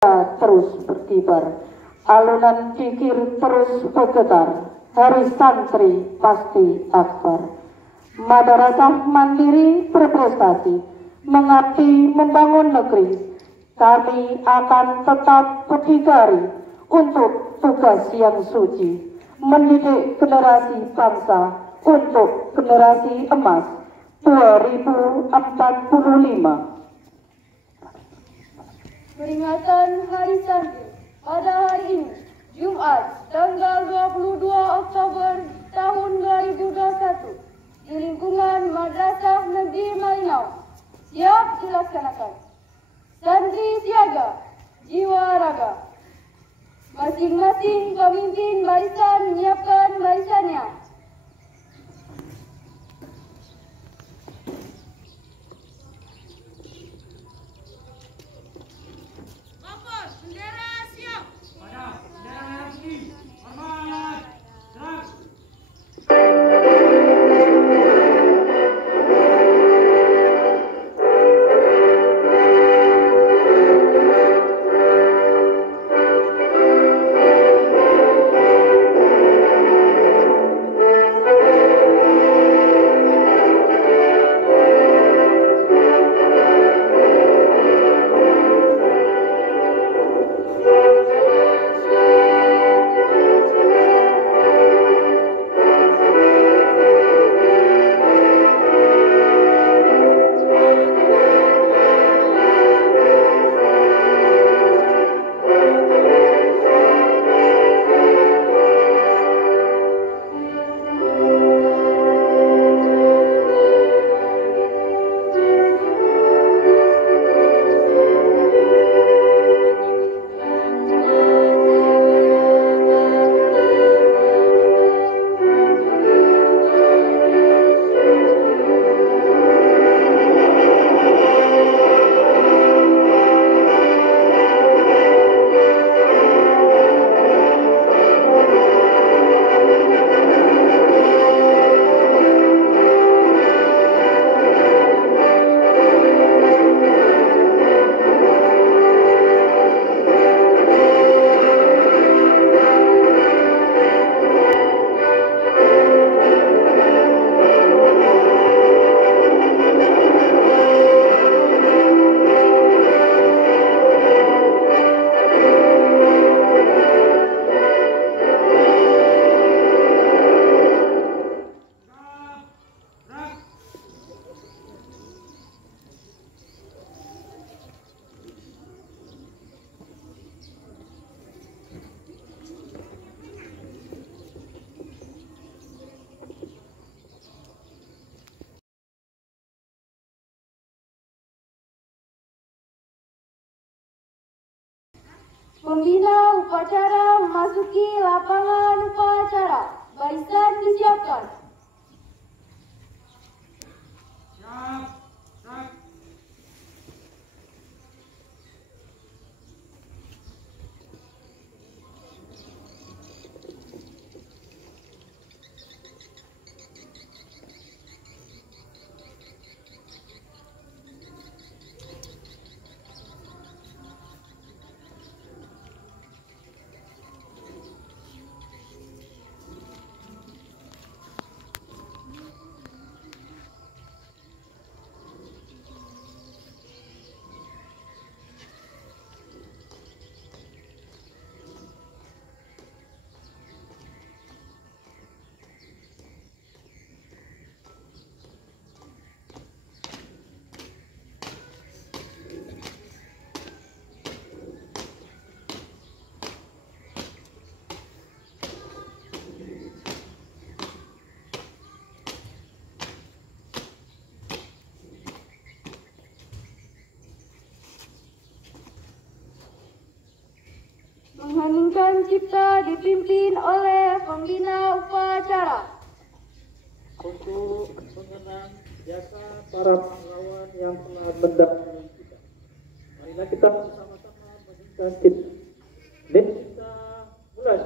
terus berkibar, alunan zikir terus bergetar, hari santri pasti akbar. Madrasah mandiri berprestasi, mengabdi membangun negeri. Kami akan tetap berdikari untuk tugas yang suci, mendidik generasi bangsa untuk generasi emas 2045. Peringatan Hari Santri pada hari ini, Jumat, tanggal 22 Oktober tahun 2021, di lingkungan Madrasah Negeri Malinau, siap dilaksanakan. Santri siaga, jiwa raga. Masing-masing pemimpin barisan menyiapkan barisannya. Pembina upacara memasuki lapangan upacara. Barisan disiapkan. Mengheningkan cipta dipimpin oleh pembina upacara. Untuk mengenang jasa para pahlawan yang telah mendahului kita, marilah kita bersama-sama meningkatkan cipta. Dan kita mulai.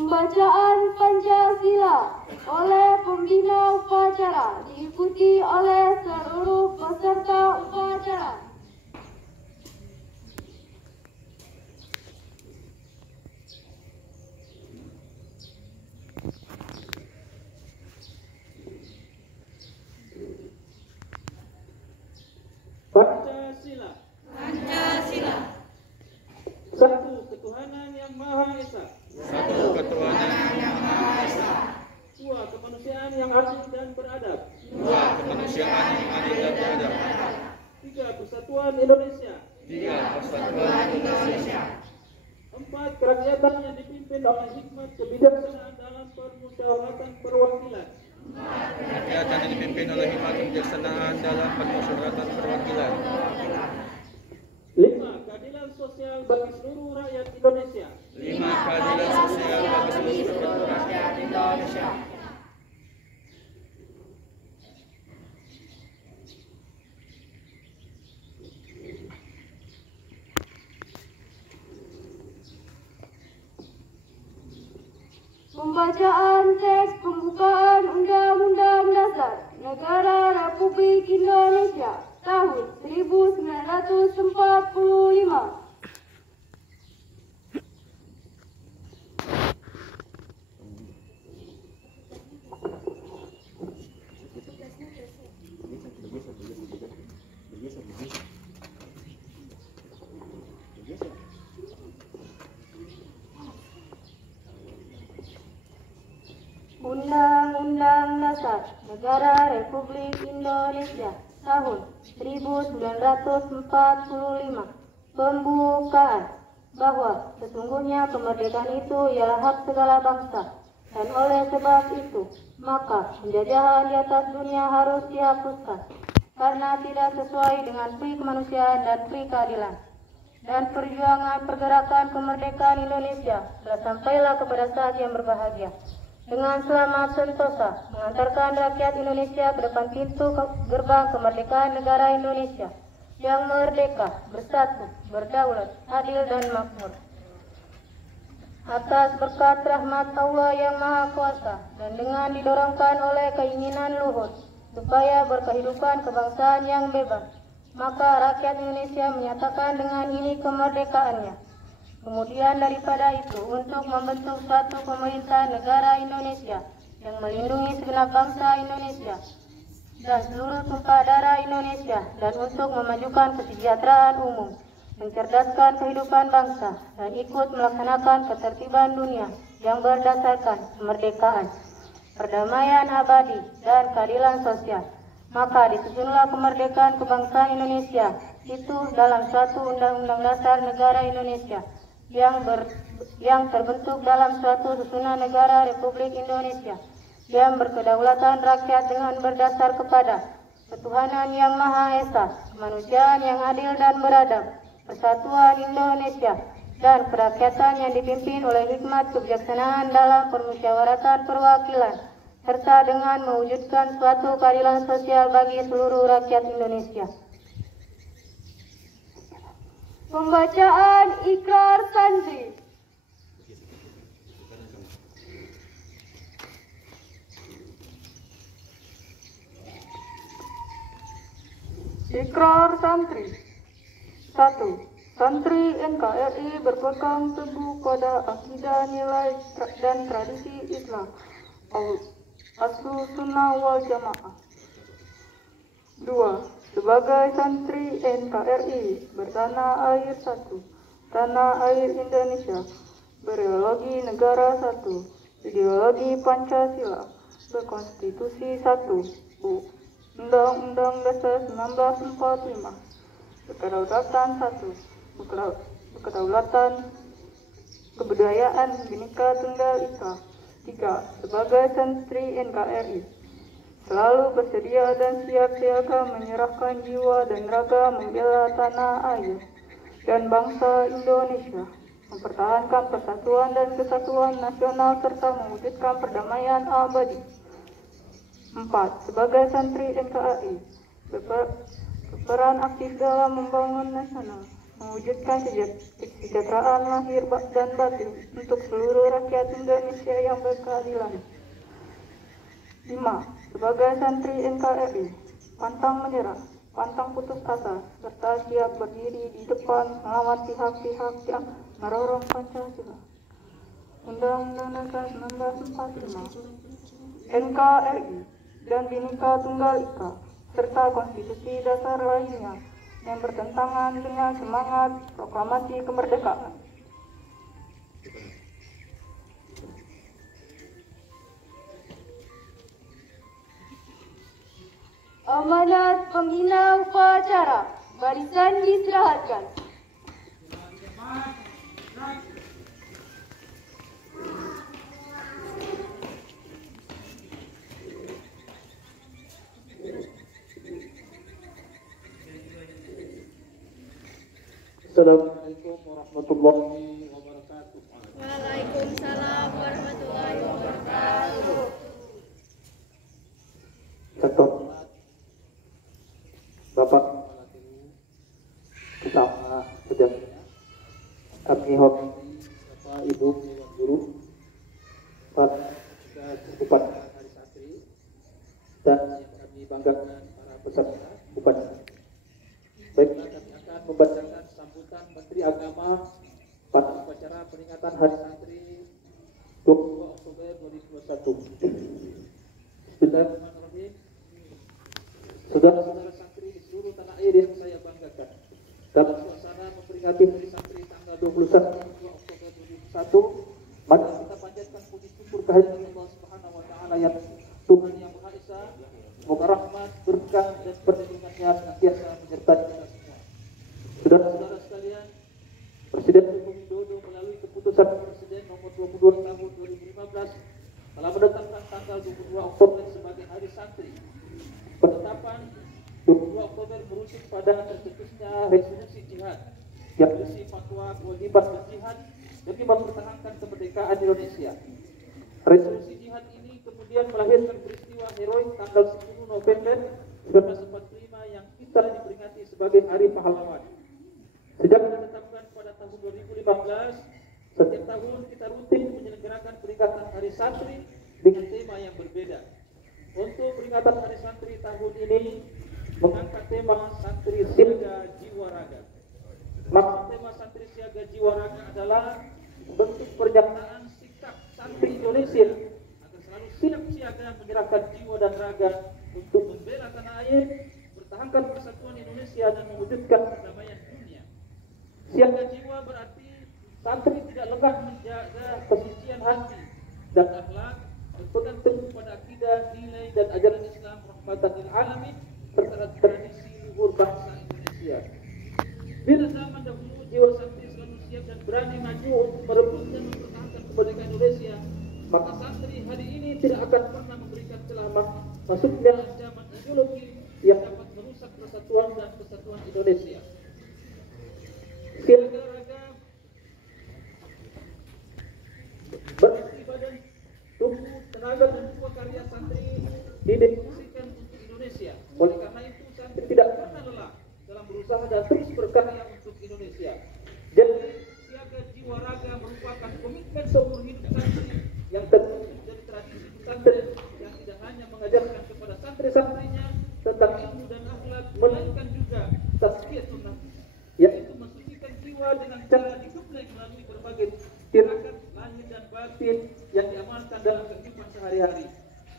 Pembacaan Pancasila oleh pembina upacara diikuti oleh seluruh peserta upacara. Pancasila. Pancasila. Satu ketuhanan yang Maha Esa. Satu ketuhanan yang Maha Esa. Dua kemanusiaan yang adil dan beradab. Dua kemanusiaan yang adil dan beradab. Tiga persatuan Indonesia. Tiga persatuan Indonesia. Empat kerakyatan yang dipimpin oleh hikmat kebijaksanaan dalam permusyawaratan perwakilan. Rakyat yang dipimpin oleh hikmat kebijaksanaan dalam permusyawaratan perwakilan. Lima keadilan sosial bagi seluruh rakyat Indonesia. Lima keadilan sosial bagi seluruh rakyat Indonesia. Pembacaan teks pembukaan Undang-Undang Dasar Negara Republik Indonesia tahun 1945. Undang-Undang Dasar Negara Republik Indonesia tahun 1945. Pembukaan bahwa sesungguhnya kemerdekaan itu ialah hak segala bangsa, dan oleh sebab itu maka penjajahan di atas dunia harus dihapuskan karena tidak sesuai dengan pri kemanusiaan dan pri keadilan. Dan perjuangan pergerakan kemerdekaan Indonesia telah sampailah kepada saat yang berbahagia, dengan selamat sentosa mengantarkan rakyat Indonesia ke depan pintu gerbang kemerdekaan negara Indonesia yang merdeka, bersatu, berdaulat, adil dan makmur. Atas berkat rahmat Allah yang Maha Kuasa dan dengan didorongkan oleh keinginan luhur supaya berkehidupan kebangsaan yang bebas, maka rakyat Indonesia menyatakan dengan ini kemerdekaannya. Kemudian daripada itu, untuk membentuk suatu pemerintah negara Indonesia yang melindungi segenap bangsa Indonesia dan seluruh tumpah darah Indonesia, dan untuk memajukan kesejahteraan umum, mencerdaskan kehidupan bangsa, dan ikut melaksanakan ketertiban dunia yang berdasarkan kemerdekaan, perdamaian abadi, dan keadilan sosial. Maka disusunlah kemerdekaan kebangsaan Indonesia itu dalam suatu Undang-Undang Dasar Negara Indonesia yang terbentuk dalam suatu susunan negara Republik Indonesia yang berkedaulatan rakyat dengan berdasar kepada ketuhanan yang Maha Esa, kemanusiaan yang adil dan beradab, persatuan Indonesia, dan kerakyatan yang dipimpin oleh hikmat kebijaksanaan dalam permusyawaratan perwakilan, serta dengan mewujudkan suatu keadilan sosial bagi seluruh rakyat Indonesia. Pembacaan Ikrar Santri. Ikrar Santri. 1. Santri NKRI berpegang teguh pada akidah, nilai dan tradisi Islam Ahlus Sunnah wal Jamaah. 2. Sebagai santri NKRI bertanah air 1. Tanah air Indonesia, berideologi negara 1, ideologi Pancasila, berkonstitusi 1, Undang-Undang Dasar 1945, kedaulatan 1, kedaulatan kebudayaan Bhinneka Tunggal Ika. 3. Sebagai santri NKRI selalu bersedia dan siap siaga menyerahkan jiwa dan raga membela tanah air dan bangsa Indonesia, mempertahankan persatuan dan kesatuan nasional serta mewujudkan perdamaian abadi. 4. Sebagai santri NKRI berperan aktif dalam membangun nasional, mewujudkan kesejahteraan lahir dan batin untuk seluruh rakyat Indonesia yang berkeadilan. 5. Sebagai santri NKRI, pantang menyerah, pantang putus asa, serta siap berdiri di depan melawan pihak-pihak yang merorong Pancasila. Undang-Undang Dasar 1945, NKRI, dan Bhinneka Tunggal Ika, serta konstitusi dasar lainnya yang bertentangan dengan semangat proklamasi kemerdekaan. Amanat pembina upacara, barisan diistirahatkan. Assalamualaikum warahmatullahi wabarakatuh. Waalaikumsalam warahmatullahi wabarakatuh. Ketua Bapak Kepala TU bersama sejajarnya, kami hormati Bapak Ibu Dewan Guru, para upacara Hari Santri, dan yang kami banggakan para peserta upacara. Baiklah, kami akan membacakan sambutan Menteri Agama pada upacara peringatan Hari Santri 22 Oktober 2021. Bismillahirrahmanirrahim. Saudara-saudara santri di seluruh tanah air yang saya banggakan, dalam suasana memperingati Hari Santri tanggal 21 Oktober 2021, mari kita panjatkan puji syukur kehadirat Allah Subhanahu wa taala yang Tuhan yang Maha Esa. Semoga rahmat, berkah dan perlindungannya senantiasa menyertai kita semua. Saudara-saudara sekalian, Presiden Joko Widodo melalui keputusan Presiden nomor 22 tahun 2015 telah menetapkan tanggal 22 Oktober sebagai Hari Santri. Penetapan 22 Oktober merujuk pada tercetusnya resolusi jihad yang berisi fatwa kewajiban berjihad demi mempertahankan kemerdekaan Indonesia. Resolusi jihad ini kemudian melahirkan peristiwa heroik tanggal 10 November 1945 yang kita diperingati sebagai Hari Pahlawan. Sejak ditetapkan pada tahun 2015, setiap tahun kita rutin menyelenggarakan peringatan Hari Santri dengan tema yang berbeda. Untuk peringatan Hari Santri tahun ini mengangkat tema Santri Siaga Jiwa Raga. Maksud tema Santri Siaga Jiwa Raga adalah bentuk pernyataan sikap santri Indonesia agar selalu siap siaga menyerahkan jiwa dan raga untuk membela tanah air, pertahankan persatuan Indonesia dan mewujudkan perdamaian dunia. Siaga jiwa berarti santri tidak lengah menjaga kesucian hati dan akhlak, berpegang teguh pada akidah, nilai dan ajaran Islam rahmatan lil alamin serta tradisi luhur bangsa Indonesia. Bila zaman dahulu jiwa santri selalu siap dan berani maju untuk merebut dan mempertahankan kemerdekaan Indonesia, maka santri hari ini tidak akan pernah memberikan celah masuknya ancaman ideologi yang dapat merusak persatuan dan kesatuan Indonesia. Siaga raga berarti badan, tubuh, tenaga dan semua karya santri didedikasikan untuk Indonesia. Oleh karena itu santri tidak pernah lelah dalam berusaha dan terus berkarya untuk Indonesia. Jadi siaga jiwa raga merupakan komitmen seumur hidup santri yang terbentuk dari tradisi pesantren yang tidak hanya mengajarkan kepada santri-santrinya tentang ilmu dan akhlak, melainkan juga tazkiyatun nafs, yaitu mensucikan jiwa dengan cara digembleng melalui berbagai tirakat lahir dan batin yang diamalkan dalam kehidupan sehari-hari.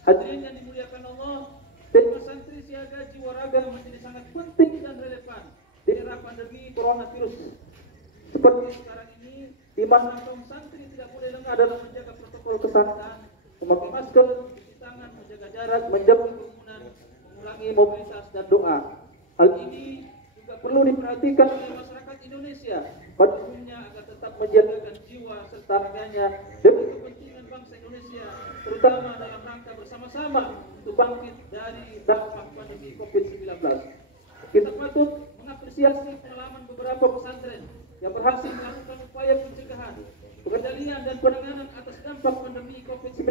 Hadirin yang dimuliakan Allah, tema santri siaga jiwa raga menjadi sangat penting dan relevan di era pandemi coronavirus seperti sekarang ini, di mana kaum santri tidak boleh lengah dalam menjaga protokol kesehatan, memakai masker, mencuci tangan, menjaga jarak, menjauhi kerumunan, mengurangi mobilitas dan doa. Hal ini juga perlu diperhatikan oleh masyarakat Indonesia pada umumnya agar tetap menjagakan jiwa serta raganya demi kepentingan bangsa Indonesia, terutama dalam rangka bersama-sama untuk bangkit dari dampak pandemi COVID-19. Kita patut mengapresiasi pengalaman beberapa pesantren yang berhasil melakukan upaya pencegahan, pengendalian dan penanganan atas dampak pandemi COVID-19.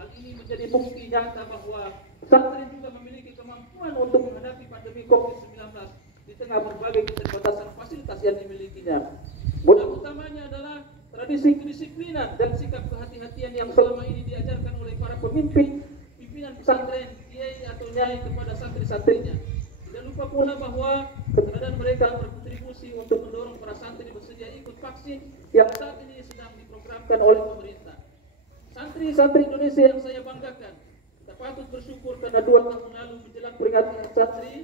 Hal ini menjadi bukti nyata bahwa pesantren juga memiliki kemampuan untuk menghadapi pandemi COVID-19 di tengah berbagai keterbatasan fasilitas yang kepada santri-santrinya. Tidak lupa pula bahwa keberadaan mereka berkontribusi untuk mendorong para santri bersedia ikut vaksin yang saat ini sedang diprogramkan oleh pemerintah. Santri-santri Indonesia yang saya banggakan, kita patut bersyukur karena 2 tahun lalu menjelang peringatan Hari Santri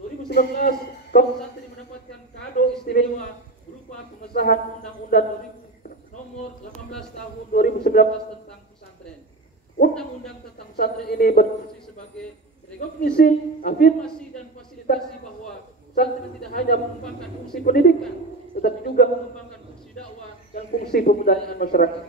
2019, kaum santri mendapatkan kado istimewa berupa pengesahan Undang-Undang 2000 nomor 18 tahun 2019 tentang pesantren. Undang-undang tentang pesantren ini berfungsi sebagai rekognisi, afirmasi dan fasilitasi bahwa pesantren tidak hanya mengembangkan fungsi pendidikan, tetapi juga mengembangkan fungsi dakwah dan fungsi pemberdayaan masyarakat.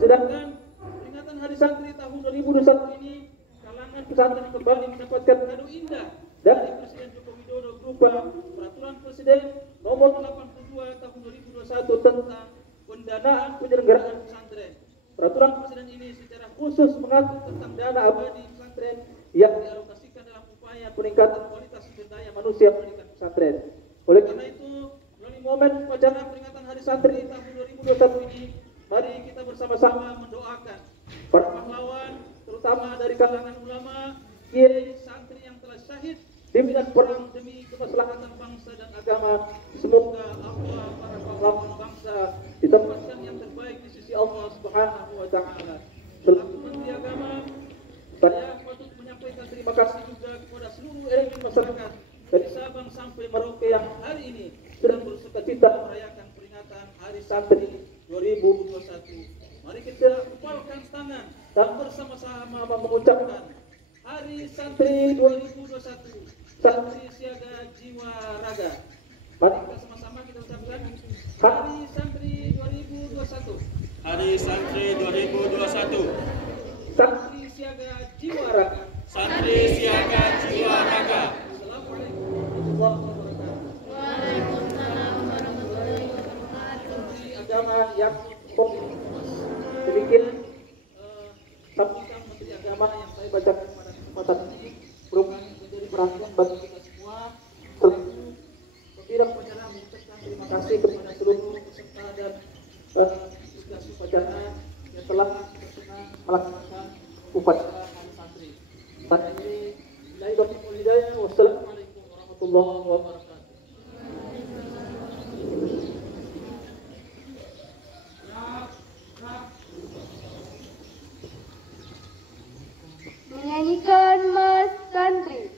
Sedangkan peringatan Hari Santri tahun 2021 ini, kalangan pesantren kembali mendapatkan kado indah dari Presiden Joko Widodo berupa Peraturan Presiden Nomor 82 Tahun 2021 tentang pendanaan penyelenggaraan pesantren. Peraturan Presiden ini secara khusus mengatur tentang dana abadi pesantren yang dialokasikan dalam upaya peningkatan kualitas sumber daya manusia pendidikan pesantren. Oleh karena itu, melalui momen upacara peringatan Hari Santri tahun 2021 ini, mari kita bersama-sama mendoakan para pahlawan, terutama dari kalangan ulama, kiai, santri yang telah syahid di medan perang demi kemaslahatan bangsa dan agama. Semoga Allah para pahlawan bangsa ditempatkan yang terbaik di sisi Allah Subhanahu wa taala. Selaku Menteri Agama, saya patut menyampaikan terima kasih juga kepada seluruh elemen masyarakat dari Sabang sampai Merauke yang hari ini sedang bersukacita merayakan peringatan Hari Santri 2021. Mari kita kepalkan tangan dan bersama-sama mengucapkan Hari Santri 2021, Santri Siaga Jiwa Raga. Mari kita sama-sama kita ucapkan Hari Santri 2021. Hari Santri 2021. Santri Siaga Jiwa Raga. Santri Siaga Jiwa Raga. Assalamualaikum warahmatullahi wabarakatuh. Waalaikumsalam warahmatullahi wabarakatuh. Menteri Agama yang demikian sambutan Menteri Agama yang saya bacakan pada kesempatan ini merupakan menjadi perhatian bagi kita semua. Selaku pembina upacara mengucapkan terima kasih kepada seluruh peserta dan tugas upacara yang telah berkenan melaksanakan upacara Hari Santri. Saat ini, wassalamualaikum warahmatullahi wabarakatuh. Menyanyikan Mas Santri.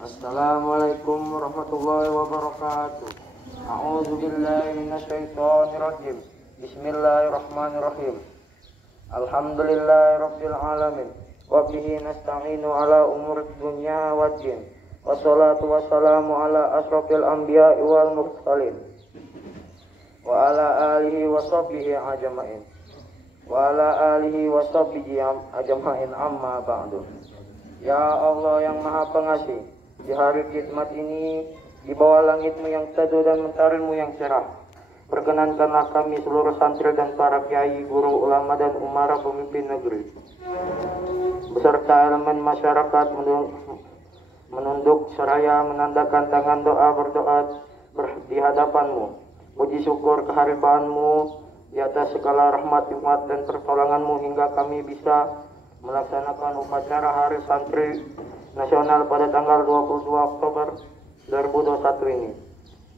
Assalamualaikum warahmatullahi wabarakatuh. A'udzu billahi minasyaitonir rajim. Bismillahirrahmanirrahim. Alhamdulillahirabbil alamin. Wa bihi nasta'inu ala umuri dunya waddin. Wassalatu wassalamu ala asrofil anbiya'i wal mursalin. Wa ala alihi wa sahbihi ajma'in. Wa ala alihi wa sahbihi ajma'in amma ba'du. Ya Allah yang Maha Pengasih, di hari Jumat ini, di bawah langit-Mu yang teduh dan mentari-Mu yang cerah, perkenankanlah kami seluruh santri dan para kiai, guru, ulama dan umara pemimpin negeri, beserta elemen masyarakat menunduk seraya menandakan tangan doa berdoa di hadapan-Mu. Puji syukur kehadiran-Mu di atas segala rahmat, hikmat dan pertolongan-Mu hingga kami bisa melaksanakan upacara Hari Santri Nasional pada tanggal 22 Oktober 2021 ini.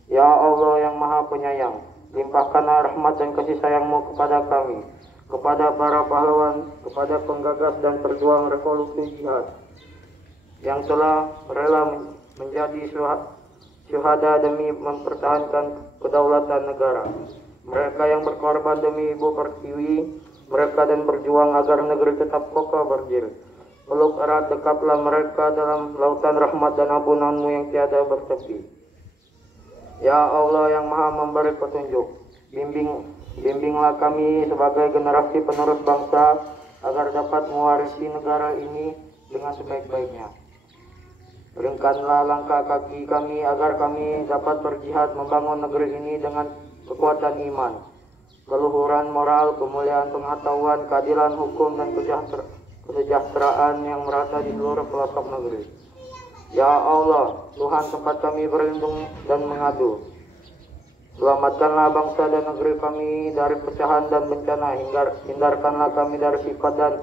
Ya Allah yang Maha Penyayang, limpahkanlah rahmat dan kasih sayang-Mu kepada kami, kepada para pahlawan, kepada penggagas dan perjuang revolusi jihad yang telah rela menjadi syuhada demi mempertahankan kedaulatan negara. Mereka yang berkorban demi Ibu Pertiwi, mereka dan berjuang agar negeri tetap kokoh berdiri. Peluk erat dekaplah mereka dalam lautan rahmat dan ampunan-Mu yang tiada bertepi. Ya Allah yang Maha memberi petunjuk, bimbinglah kami sebagai generasi penerus bangsa agar dapat mewarisi negara ini dengan sebaik-baiknya. Ringkanlah langkah kaki kami agar kami dapat berjihad membangun negeri ini dengan kekuatan iman, keluhuran moral, kemuliaan pengetahuan, keadilan hukum dan kesejahteraan yang merata di seluruh pelosok negeri. Ya Allah, Tuhan tempat kami berlindung dan mengadu. Selamatkanlah bangsa dan negeri kami dari pecahan dan bencana, hindarkanlah kami dari sifat dan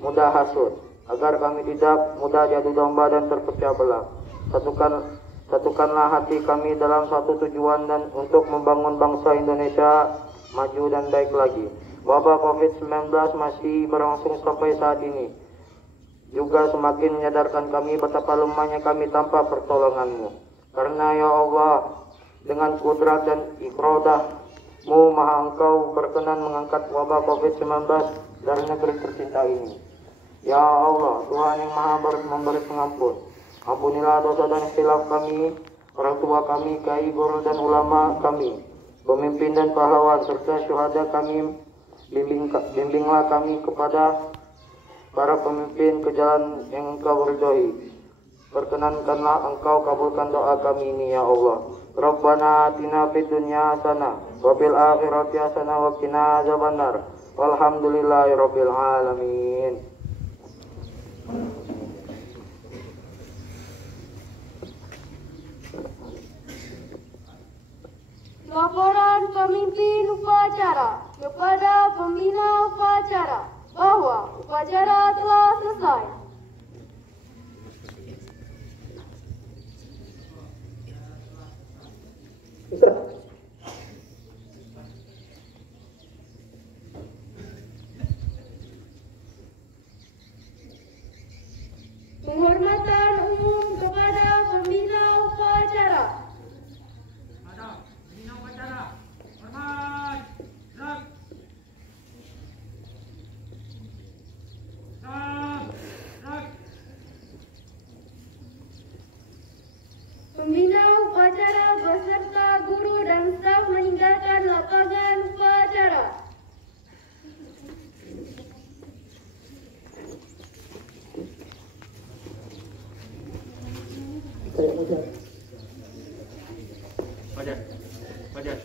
mudah hasut, agar kami tidak mudah jatuh domba dan terpecah belah. Satukanlah hati kami dalam satu tujuan dan untuk membangun bangsa Indonesia maju dan baik lagi. Wabah COVID-19 masih berlangsung sampai saat ini, juga semakin menyadarkan kami betapa lemahnya kami tanpa pertolongan-Mu. Karena ya Allah, dengan kudrat dan irodah-Mu Maha Engkau berkenan mengangkat wabah COVID-19 dari negeri tercinta ini. Ya Allah, Tuhan yang Maha memberi pengampun, ampunilah dosa dan khilaf kami, orang tua kami, kiai, guru dan ulama kami, pemimpin dan pahlawan serta syuhada kami. Bimbinglah kami kepada para pemimpin ke jalan yang Engkau ridhoi. Perkenankanlah Engkau kabulkan doa kami ini ya Allah. Rabbana atina fid dunya hasanah wa fil akhirati hasanah wa qina azabannar. Walhamdulillahirabbil alamin. Laporan pemimpin upacara kepada pembina upacara bahwa upacara telah selesai. Penghormatan umum kepada pembina upacara. Pembina upacara beserta guru dan staf meninggalkan lapangan upacara. Fajar.